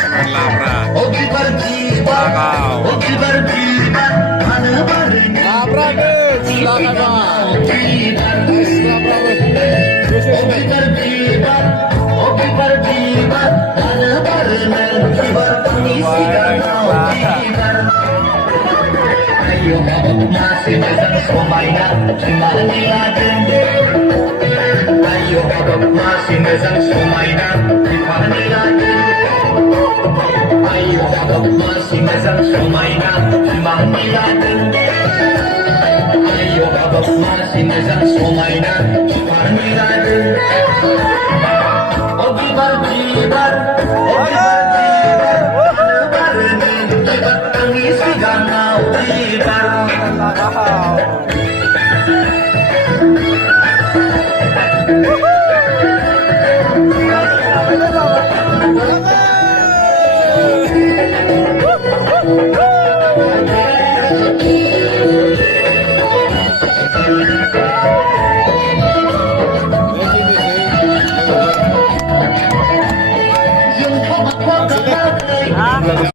semen labra. Lakau. Labra guys, silakan bang. Guys, labra Ayo masih besar semuanya cuma nilatin. Ayo masih besar semuanya cuma nilatin. Ayo masih besar semuanya cuma nilatin. Ayo masih besar semuanya cuma nilatin. Oh kibar kibar